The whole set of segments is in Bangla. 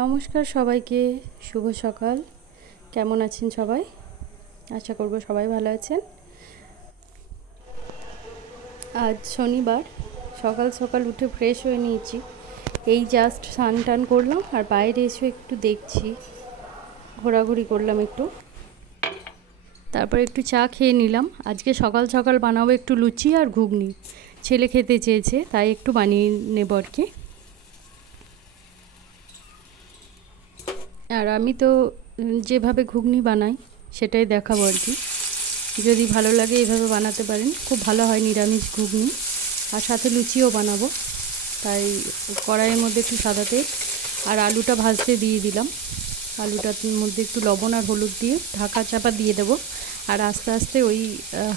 নমস্কার সবাইকে, শুভ সকাল। কেমন আছেন সবাই? আশা করব সবাই ভালো আছেন। আজ শনিবার, সকাল সকাল উঠে ফ্রেশ হয়ে নিয়েছি। এই জাস্ট স্নান টান করলাম আর বাইরে এসে একটু দেখছি, ঘোরাঘুরি করলাম একটু, তারপর একটু চা খেয়ে নিলাম। আজকে সকাল সকাল বানাবো একটু লুচি আর ঘুগনি। ছেলে খেতে চেয়েছে, তাই একটু বানিয়ে নেব আর কি। আর আমি তো যেভাবে ঘুগনি বানাই সেটাই দেখাবো আর কি। যদি ভালো লাগে এইভাবে বানাতে পারেন, খুব ভালো হয় নিরামিষ ঘুগনি। আর সাথে লুচিও বানাবো, তাই কড়াইয়ের মধ্যে একটু সাদা তেল আর আলুটা ভাজতে দিয়ে দিলাম। আলুটার মধ্যে একটু লবণ আর হলুদ দিয়ে ঢাকা চাপা দিয়ে দেবো। আর আস্তে আস্তে ওই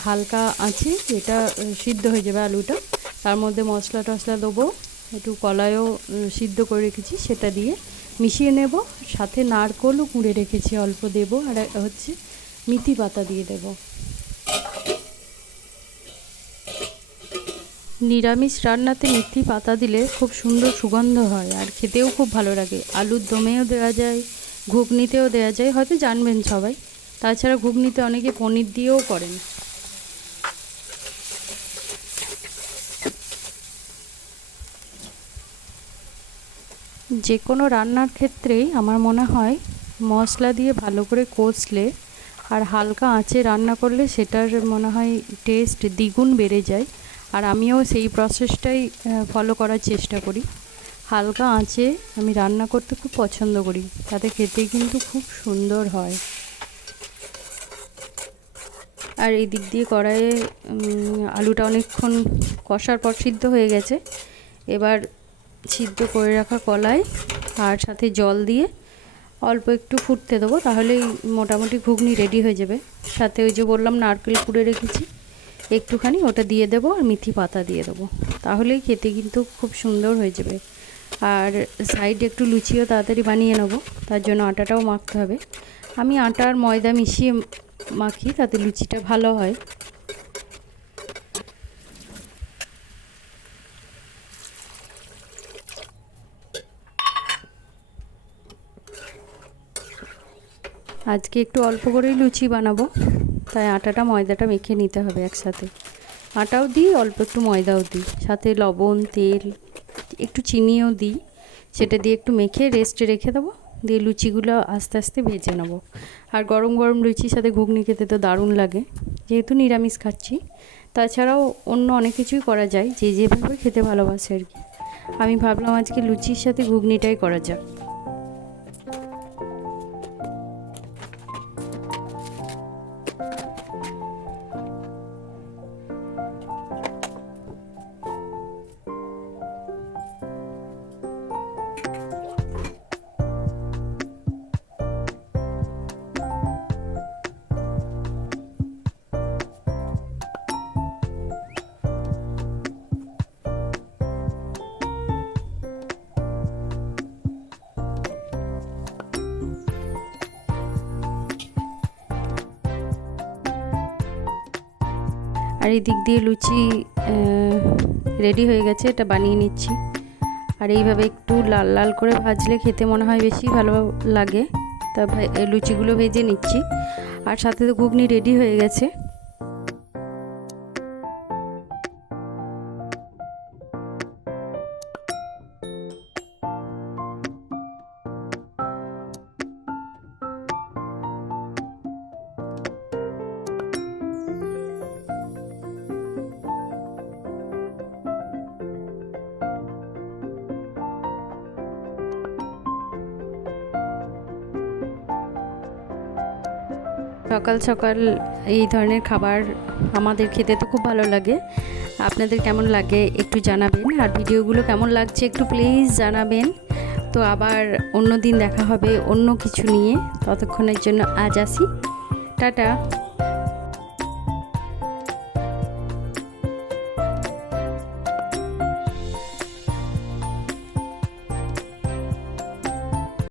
হালকা আঁচে এটা সিদ্ধ হয়ে যাবে আলুটা। তার মধ্যে মশলা টশলা দেবো, একটু কলাইও সিদ্ধ করে রেখেছি সেটা দিয়ে মিশিয়ে নেব। সাথে নারকেলও কুড়ে রেখেছি অল্প দেবো, আর হচ্ছে মেথি পাতা দিয়ে দেব। নিরামিষ রান্নাতে মেথি পাতা দিলে খুব সুন্দর সুগন্ধ হয় আর খেতেও খুব ভালো লাগে। আলুর দমেও দেওয়া যায়, ঘুগনিতেও দেওয়া যায়, হয়তো জানবেন সবাই। তাছাড়া ঘুগনিতে অনেকে পনির দিয়েও করেন। যে কোনো রান্নার ক্ষেত্রেই আমার মনে হয় মশলা দিয়ে ভালো করে কষলে আর হালকা আঁচে রান্না করলে সেটার মনে হয় টেস্ট দ্বিগুণ বেড়ে যায়। আর আমিও সেই প্রসেসটাই ফলো করার চেষ্টা করি। হালকা আঁচে আমি রান্না করতে খুব পছন্দ করি, তাতে খেতে কিন্তু খুব সুন্দর হয়। আর এই দিক দিয়ে কড়াইয়ে আলুটা অনেকক্ষণ কষার পর সিদ্ধ হয়ে গেছে। এবার সিদ্ধ করে রাখা কলাই আর সাথে জল দিয়ে অল্প একটু ফুটতে দেবো, তাহলেই মোটামুটি ঘুগনি রেডি হয়ে যাবে। সাথে ওই যে বললাম নারকেল কুড়ে রেখেছি একটুখানি, ওটা দিয়ে দেবো আর মেথি পাতা দিয়ে দেবো, তাহলেই খেতে কিন্তু খুব সুন্দর হয়ে যাবে। আর সাইডে একটু লুচিও তাড়াতাড়ি বানিয়ে নেবো, তার জন্য আটাটাও মাখতে হবে। আমি আটা আর ময়দা মিশিয়ে মাখি, তাতে লুচিটা ভালো হয়। আজকে একটু অল্প করেই লুচি বানাবো, তাই আটাটা ময়দাটা মেখে নিতে হবে একসাথে। আটাও দিই, অল্প একটু ময়দাও দিই, সাথে লবণ, তেল, একটু চিনিও দিই। সেটা দিয়ে একটু মেখে রেস্টে রেখে দেবো, দিয়ে লুচিগুলো আস্তে আস্তে ভেজে নেবো। আর গরম গরম লুচির সাথে ঘুগনি খেতে তো দারুণ লাগে, যেহেতু নিরামিষ খাচ্ছি। তাছাড়াও অন্য অনেক কিছুই করা যায়, যে যেভাবে খেতে ভালোবাসে আর কি। আমি ভাবলাম আজকে লুচির সাথে ঘুগনিটাই করা যাক। আর এই দিক দিয়ে লুচি রেডি হয়ে গেছে, এটা বানিয়ে নিচ্ছি। আর এইভাবে একটু লাল লাল করে ভাজলে খেতে মনে হয় বেশি ভালো লাগে। তা লুচিগুলো ভেজে নিচ্ছি, আর সাথে তো ঘুগনি রেডি হয়ে গেছে। সকাল সকাল এই ধরনের খাবার আমাদের খেতে তো খুব ভালো লাগে। আপনাদের কেমন লাগে একটু জানাবেন, আর ভিডিওগুলো কেমন লাগছে একটু প্লিজ জানাবেন। তো আবার অন্য দিন দেখা হবে অন্য কিছু নিয়ে, ততক্ষণের জন্য আজ আসি, টাটা।